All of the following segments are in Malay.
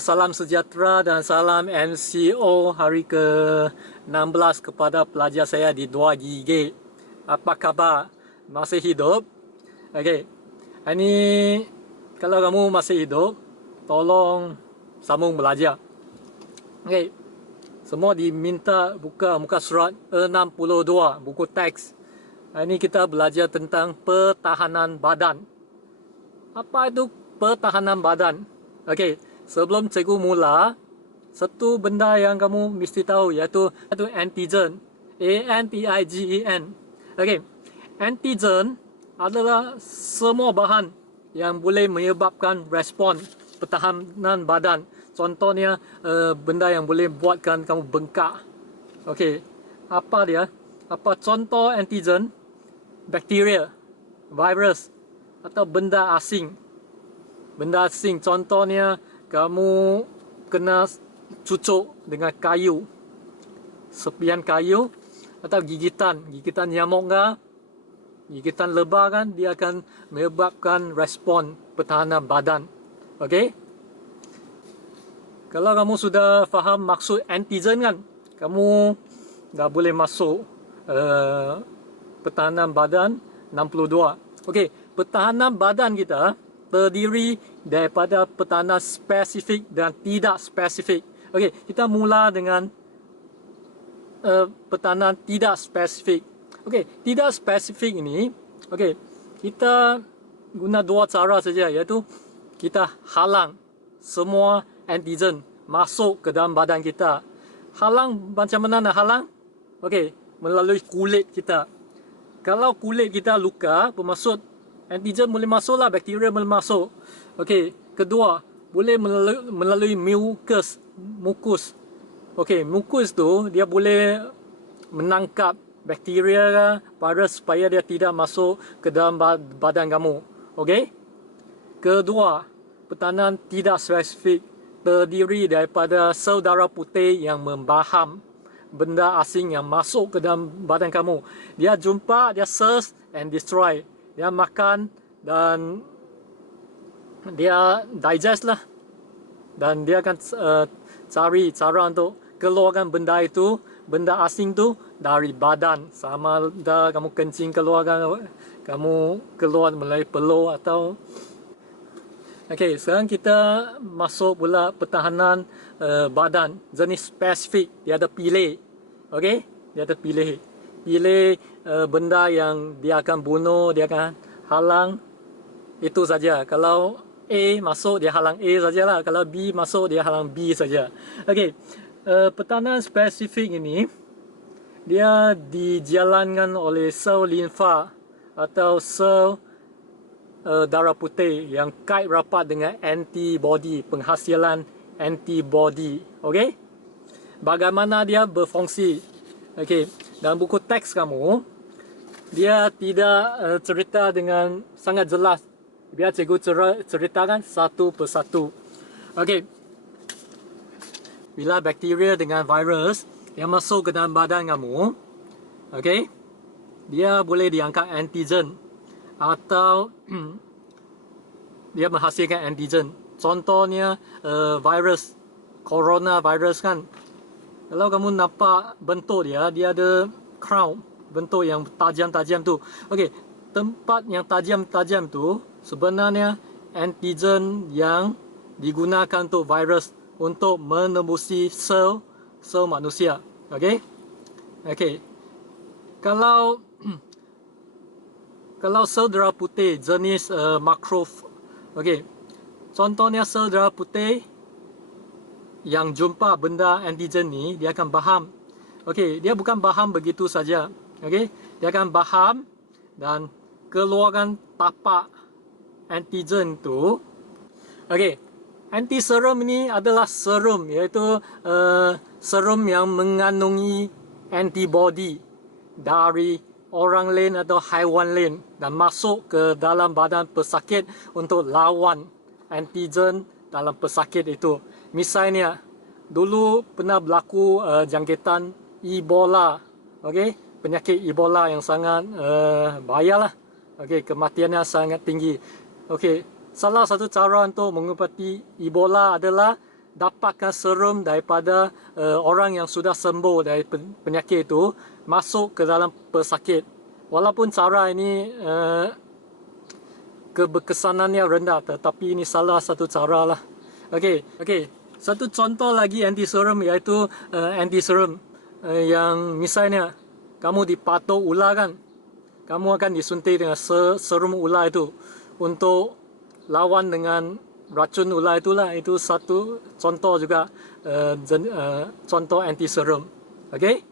Salam sejahtera dan salam MCO hari ke-16 kepada pelajar saya di 2GG. Apa khabar? Masih hidup? Okey. Ini kalau kamu masih hidup, tolong sambung belajar. Okey. Semua diminta buka muka surat 62, buku teks. Ini kita belajar tentang pertahanan badan. Apa itu pertahanan badan? Okey, sebelum cikgu mula, satu benda yang kamu mesti tahu iaitu antigen. A-N-T-I-G-E-N. Okey, antigen adalah semua bahan yang boleh menyebabkan respon pertahanan badan. Contohnya benda yang boleh buatkan kamu bengkak. Okey, apa dia? Apa contoh antigen? Bakteria, virus atau benda asing. Benda asing contohnya kamu kena cucuk dengan kayu, sepian kayu atau gigitan nyamuk ke, gigitan lebah kan, dia akan menyebabkan respon pertahanan badan. Okey? Kalau kamu sudah faham maksud antigen kan, kamu dah boleh masuk pertahanan badan 62. Okey, pertahanan badan kita terdiri daripada pertahanan spesifik dan tidak spesifik. Okey, kita mula dengan pertahanan tidak spesifik. Okey, tidak spesifik ini, okey, kita guna dua cara saja, iaitu kita halang semua antigen masuk ke dalam badan kita. Halang macam mana nak halang? Okey, melalui kulit kita. Kalau kulit kita luka, bermaksud antigen boleh masuk lah, bakteria boleh masuk. Okey, kedua, boleh melalui mukus. Okey, mukus tu dia boleh menangkap bakteria, virus supaya dia tidak masuk ke dalam badan kamu. Okey? Kedua, pertahanan tidak spesifik terdiri daripada sel darah putih yang membaham benda asing yang masuk ke dalam badan kamu. Dia jumpa, dia search and destroy. Dia makan dan dia digest lah. Dan dia akan cari cara untuk keluarkan benda itu, benda asing tu dari badan. Sama ada kamu kencing keluarkan, kamu keluar melalui peluh atau... Okey, sekarang kita masuk pula pertahanan badan jenis spesifik. Dia ada pilih. Okey, dia ada pilih. Pilih benda yang dia akan bunuh, dia akan halang. Itu saja. Kalau A masuk, dia halang A sajalah. Kalau B masuk, dia halang B saja. Okey, pertahanan spesifik ini dia dijalankan oleh sel limfa atau sel darah putih yang kait rapat dengan antibody, penghasilan antibody. Okey? Bagaimana dia berfungsi? Okey, dalam buku teks kamu, dia tidak cerita dengan sangat jelas. Biar cikgu ceritakan satu persatu. Okey. Bila bakteria dengan virus yang masuk ke dalam badan kamu, okey, dia boleh diangkat antigen atau dia menghasilkan antigen. Contohnya virus, coronavirus kan. Kalau kamu nampak bentuk dia, dia ada crown, bentuk yang tajam-tajam tu. Okey, tempat yang tajam-tajam tu sebenarnya antigen yang digunakan untuk virus untuk menembusi sel manusia. Okey? Okey. Kalau sel darah putih jenis okey. Contohnya sel darah putih yang jumpa benda antigen ni, dia akan baham. Okey, dia bukan baham begitu saja. Okey? Dia akan baham dan keluarkan tapak antigen tu. Okey, anti-serum ini adalah serum, iaitu serum yang mengandungi antibody dari orang lain atau haiwan lain dan masuk ke dalam badan pesakit untuk lawan antigen dalam pesakit itu. Misalnya, dulu pernah berlaku jangkitan Ebola. Okey, penyakit Ebola yang sangat bahaya lah. Okey, kematiannya sangat tinggi. Okey, salah satu cara untuk mengobati Ebola adalah dapatkan serum daripada orang yang sudah sembuh dari penyakit itu masuk ke dalam pesakit. Walaupun cara ini keberkesanannya rendah, tetapi ini salah satu cara lah. Okey. Satu contoh lagi anti-serum iaitu anti-serum yang misalnya kamu dipatuk ular kan, kamu akan disuntik dengan serum ular itu untuk lawan dengan racun ular itulah. Itu satu contoh juga contoh anti-serum. Okey,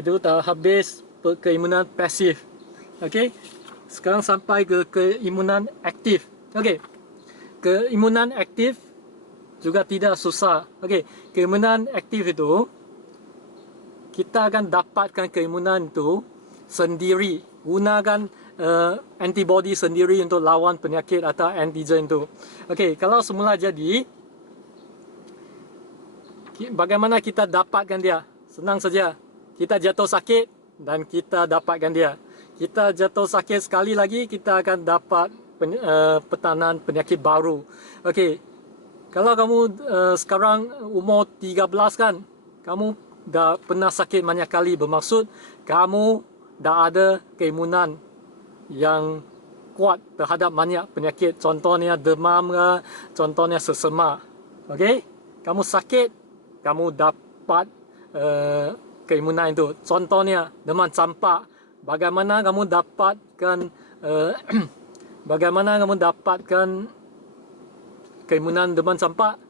itu dah habis keimunan pasif. Okey, sekarang sampai ke keimunan aktif. Okey, keimunan aktif juga tidak susah. Okey, keimunan aktif itu kita akan dapatkan keimunan itu sendiri, gunakan antibody sendiri untuk lawan penyakit atau antigen itu. Okey, kalau semula jadi, bagaimana kita dapatkan dia? Senang saja. Kita jatuh sakit dan kita dapatkan dia. Kita jatuh sakit sekali lagi, kita akan dapat petanan penyakit baru. Okey, kalau kamu sekarang umur 13 kan, kamu dah pernah sakit banyak kali, bermaksud kamu dah ada keimunan yang kuat terhadap banyak penyakit. Contohnya demam, contohnya sesama. Okey, kamu sakit, kamu dapat keimunan itu. Contohnya demam campak. Bagaimana kamu dapatkan keimunan demam campak?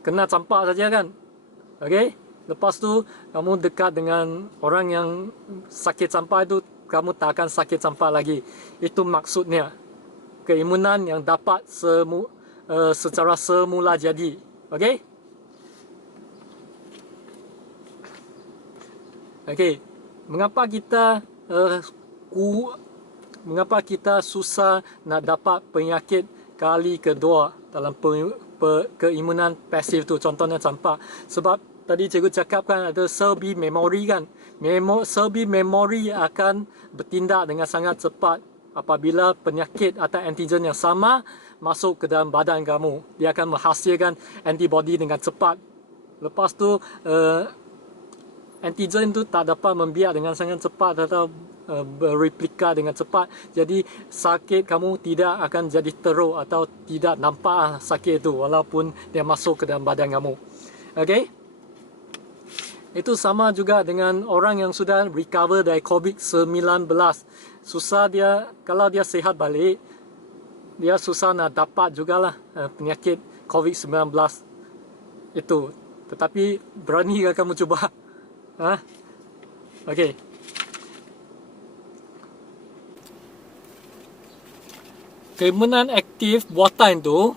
Kena campak saja kan. Okey, lepas tu kamu dekat dengan orang yang sakit campak itu, kamu tak akan sakit campak lagi. Itu maksudnya keimunan yang dapat secara semula jadi. Okey, mengapa kita susah nak dapat penyakit kali kedua dalam keimunan pasif tu, contohnya campak? Sebab tadi cikgu cakap kan ada sel B memory kan. Sel B memory akan bertindak dengan sangat cepat apabila penyakit atau antigen yang sama masuk ke dalam badan kamu. Dia akan menghasilkan antibody dengan cepat. Lepas tu antigen tu tak dapat membiak dengan sangat cepat atau bereplika dengan cepat. Jadi sakit kamu tidak akan jadi teruk atau tidak nampak sakit itu walaupun dia masuk ke dalam badan kamu. Okey, itu sama juga dengan orang yang sudah recover dari COVID-19. Susah dia, kalau dia sihat balik, dia susah nak dapat jugalah penyakit COVID-19 itu. Tetapi berani ke kamu cuba? Okey. Keimunan aktif buatan tu,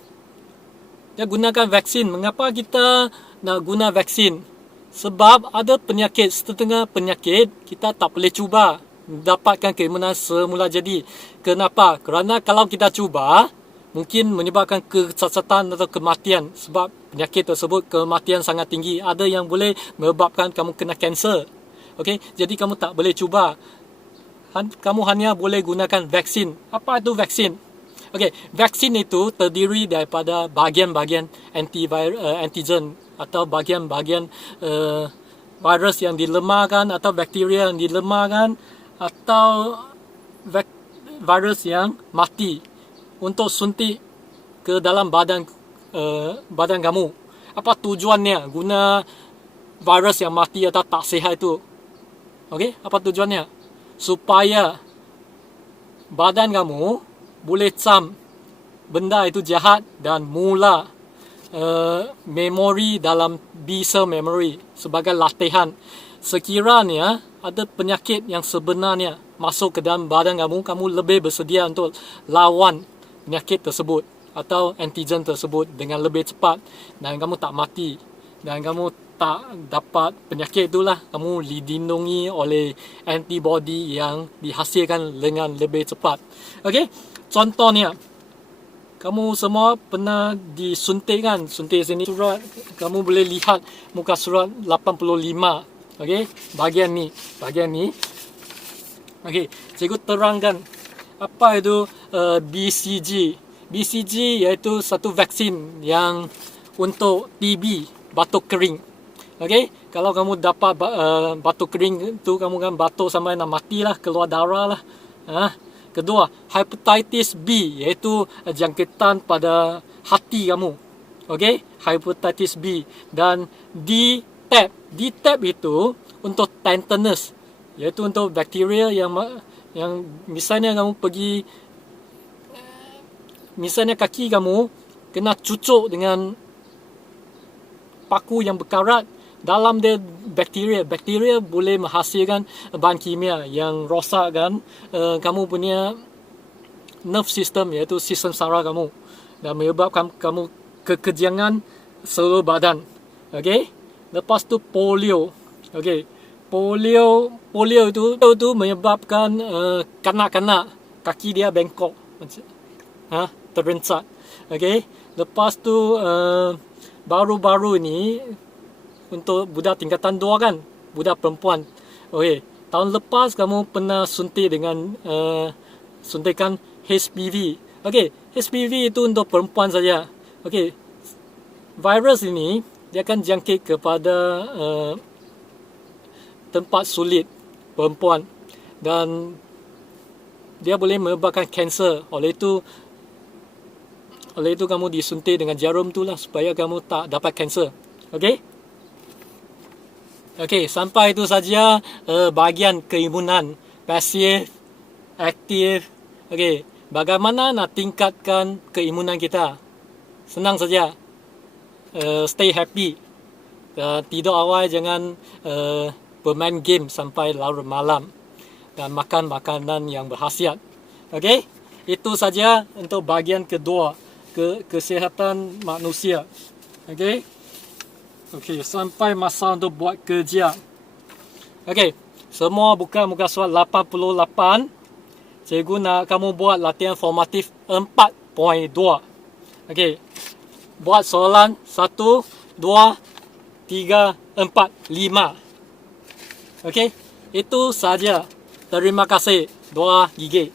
dia gunakan vaksin. Mengapa kita nak guna vaksin? Sebab ada penyakit, setengah penyakit kita tak boleh cuba dapatkan keimunan semula jadi. Kenapa? Kerana kalau kita cuba, mungkin menyebabkan kecacatan atau kematian. Sebab penyakit tersebut kematian sangat tinggi. Ada yang boleh menyebabkan kamu kena kanser. Okey, jadi kamu tak boleh cuba. Kamu hanya boleh gunakan vaksin. Apa itu vaksin? Okey, vaksin itu terdiri daripada bahagian-bahagian antigen atau bahagian-bahagian virus yang dilemahkan atau bakteria yang dilemahkan atau virus yang mati untuk suntik ke dalam badan kamu. Apa tujuannya guna virus yang mati atau tak sihat itu? Okey, apa tujuannya? Supaya badan kamu boleh cam benda itu jahat dan mula memori dalam B-cell memory sebagai latihan. Sekiranya ada penyakit yang sebenarnya masuk ke dalam badan kamu, kamu lebih bersedia untuk lawan penyakit tersebut atau antigen tersebut dengan lebih cepat dan kamu tak mati dan kamu tak dapat penyakit itulah. Kamu dilindungi oleh antibody yang dihasilkan dengan lebih cepat. Okey, contohnya kamu semua pernah disuntik kan? Suntik sini surat, kamu boleh lihat muka surat 85. Okey, bahagian ni. Okey, cikgu terangkan apa itu BCG. BCG iaitu satu vaksin yang untuk TB, batuk kering. Okey, kalau kamu dapat batuk kering tu, kamu kan batuk sampai nak matilah, keluar darah lah. Kedua, hepatitis B iaitu jangkitan pada hati kamu. Okey, hepatitis B. Dan D-Tab. D-Tab itu untuk tetanus, iaitu untuk bakteria yang misalnya kamu pergi, misalnya kaki kamu kena cucuk dengan paku yang berkarat, dalam dia bakteria boleh menghasilkan bahan kimia yang rosakkan kamu punya nerve system, iaitu sistem saraf kamu, dan menyebabkan kamu kekejangan seluruh badan. Okey, lepas tu polio. Okey, polio itu menyebabkan kanak-kanak kaki dia bengkok, terencat. Okey, lepas tu baru-baru ni untuk budak tingkatan 2 kan, budak perempuan. Okey, tahun lepas kamu pernah suntik dengan suntikan HPV. Okey, HPV itu untuk perempuan saja. Okey, virus ini dia akan jangkit kepada tempat sulit perempuan, dan dia boleh menyebabkan kanser. Oleh itu kamu disuntik dengan jarum tu lah, supaya kamu tak dapat kanser. Okey? Okey, sampai itu saja bahagian keimunan, pasif, aktif. Okey, bagaimana nak tingkatkan keimunan kita? Senang saja. Stay happy. Tidur awal, jangan bermain game sampai larut malam, dan makan makanan yang berkhasiat. Okey? Itu saja untuk bahagian kedua, kesihatan manusia. Okey? Okey, sampai masa untuk buat kerja. Okey, semua buka muka surat 88. Cikgu nak kamu buat latihan formatif 4.2. Okey, buat soalan 1, 2, 3, 4, 5. Okey, itu saja. Terima kasih. 2 gigi.